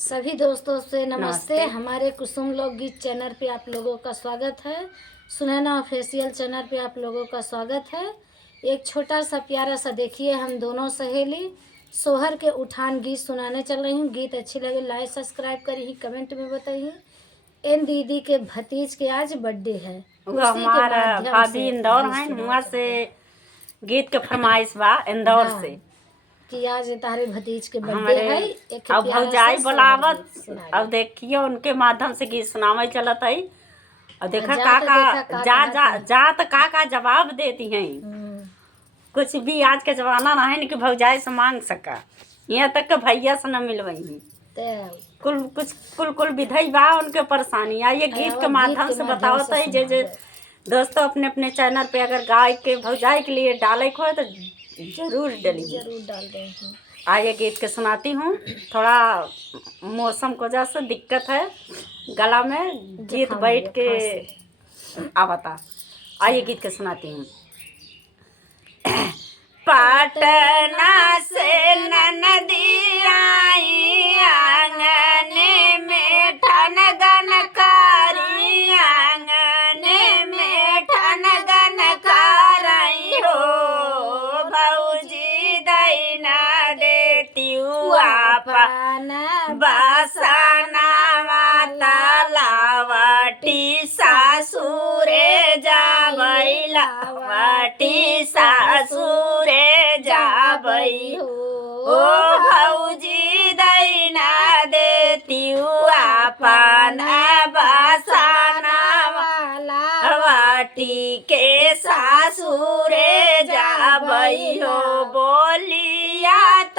सभी दोस्तों से नमस्ते। नमस्ते। हमारे कुसुम लोकगीत चैनल पे आप लोगों का स्वागत है। सुनैना ऑफिशियल चैनल पे आप लोगों का स्वागत है। एक छोटा सा प्यारा सा देखिए, हम दोनों सहेली सोहर के उठान गीत सुनाने चल रही हूँ। गीत अच्छी लगे लाइक सब्सक्राइब करिए, कमेंट में बताइए। इन दीदी के भतीज के आज बर्थडे है, वो उसी के हमारा माध्यम भाभी से इंदौर गीत हैं, सुनाते हुआ से हैं। गीत के फरमाइश बा इंदौर हाँ, से कि आज तारे भतीज के बर्थडे हमारे है। एक अब प्यारा सा भौजाई सोहर बोलावत। गीत अब सुनाइए। देखिए उनके माध्यम से गीत सुनावे चलत है। और देखा जा तो काका देखा का जा कहा जा थी। जा तो काका जवाब देती हैं। हम्म, कुछ भी आज के जमाना ना है कि भौजाई से मांग सका, यहाँ तक के भैया से न मिलवई हैं। ते कुल विधई बा उनके परेशानी। आइए गीत के आवा गीत माध्यम के से माध्यम बताओ से तो जे जे सुनावे। दोस्तों अपने अपने चैनल पे अगर गाय के भौजाई के लिए डाले को है तो जरूर डालिए। जरूर डाल रहे हैं। आइए गीत के सुनाती हूँ। थोड़ा मौसम की वजह से दिक्कत है गला में, गीत जुकाम हो बैठ गया, के खांसी। आवता। आइए गीत के सुनाती हूँ। पटना से ननदी आई आंगन में ठनगन कारी, आंगन में ठनगन कारई हो। भौजी दैना देती पाना बसना माता लावटी सासुरे जावई, लावटी सासुरे जावई हो ओ भौजी दैना देती अपन बसना वाला वाटी के सासुरे जावई हो। बोलिया त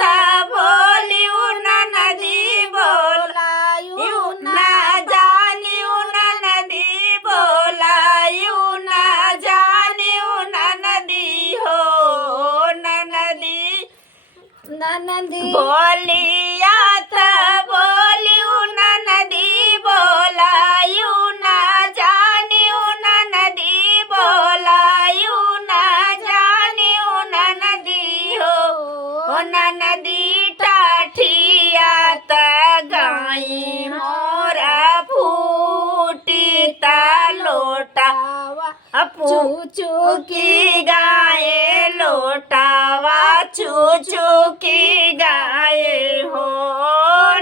बोलियो ननदी बोलायू ना जानियो ननदी बोलायू ना जानियो ननदी हो। ननदी ननदी बोलिया त बोलियो ननदी बोलायू ना जानियो ननदी बोलायू ना जानियो ननदी हो। ओ ननदी टाठिया त गाई मोरा फूटी त लोटा चूचू की गाये लोटावा चूचू की गाये हो।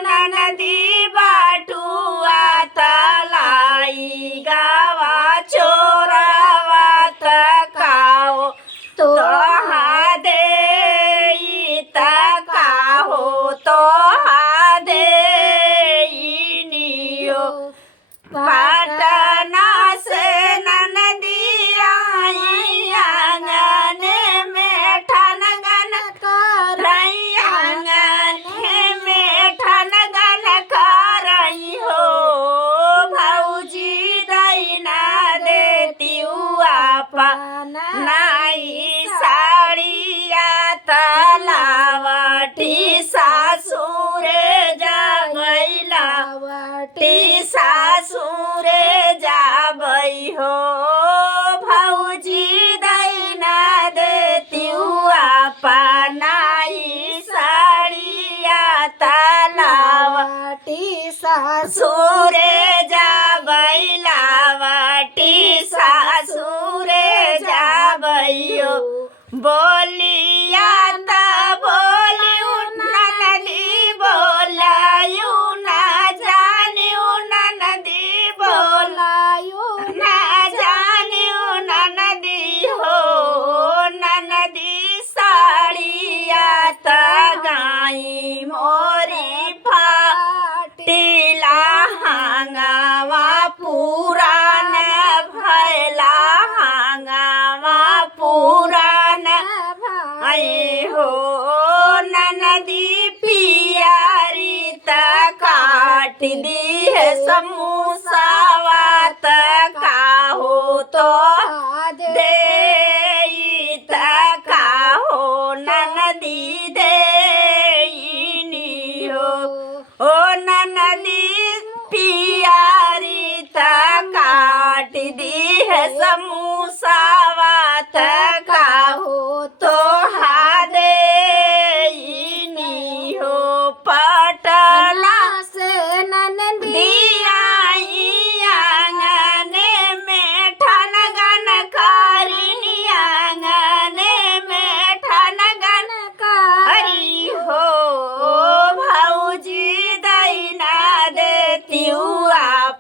ननदी बाटुआ तलाई गावा चोरावा तकाओ तो दे तकाहो तो दे नियो। पटना से ननदी आई आंगन में ठनगन करई, आंगन में ठनगन करई हो। भौजी दैना देती अपन नाई साड़िया तलावटी सासुरे जावई, लावटी सासुरे जावई हो। भौजी दैना देती अपन नाई साड़िया तलावटी सासुरे जावई, लावटी सासुरे जावई हो। बोलिया त बोलियो ननदी बोलायू ना जानियो ननदी बोलायू ना जानियो ननदी हो। ननदी साड़िया त गाई मोरी फाटीला हांगावा पुरान भैला, हांगावा पुरान आई हो। ननदी पियारी त काट दी है समूसावा त काहो तो दे तकाहो ननदी दे हो। ओ ननदी पियारी त काट दी है समूसावा त काहो तो हादे हो। पटना से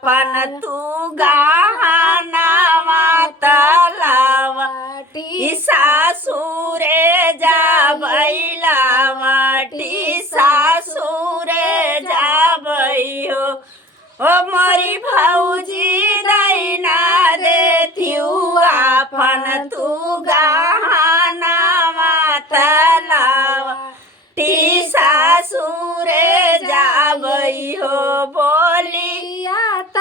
अपन तू गहनावा तलावटी सासुरे जाबैलावटी सासुरे जाबैयो ओ मोरी भौजी दैना देतियु अपन तू गहनावा तलावटी सासुरे जाबैयो बोलिया त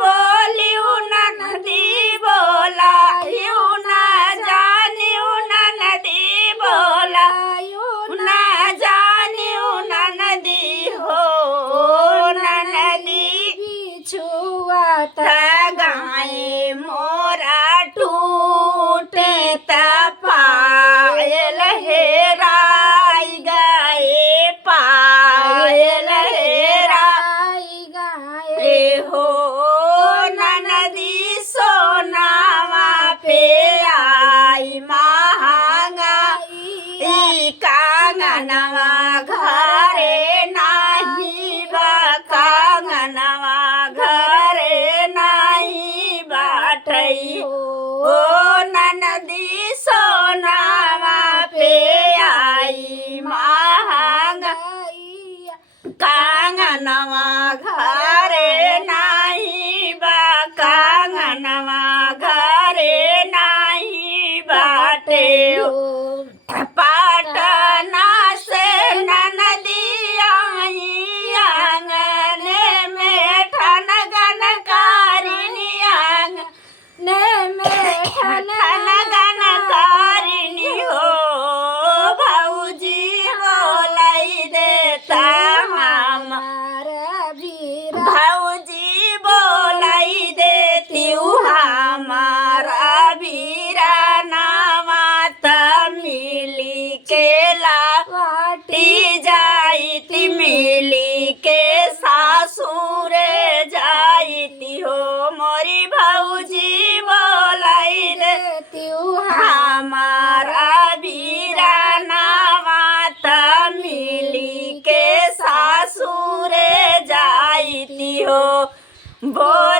बोलियु ननदी बोलायु न जानियु ननदी बोलायु न जानियु ननदी हो ननदी बिछुआ त गाय मोरा टूटे त पायल हेराई गए पायल हेराई गए हो ननदी सोनावा पे आई महंगाई कांगनवा घरे नाही बा कांगनवा घरे नाही बाटई ओ ननदी सोनावा पे आई महंगाई कांगनवा घरे नाही बा कांगनवा घरे नाही बाटे पाटना से ननदी आई आंगने में ठनगन कारिनी आंगने में ठनगन कारिनी हो भौजी बोलाई देता हमारा वीरा भौजी बोलाई देती हमारा वीरा नावा त मिली के लावाटी जाईती मिली के सासुरे जाईती हो मोरी भौजी बोलाई देती हमारा वीरा नावा त मिली के सासुरे जाईती हो बोल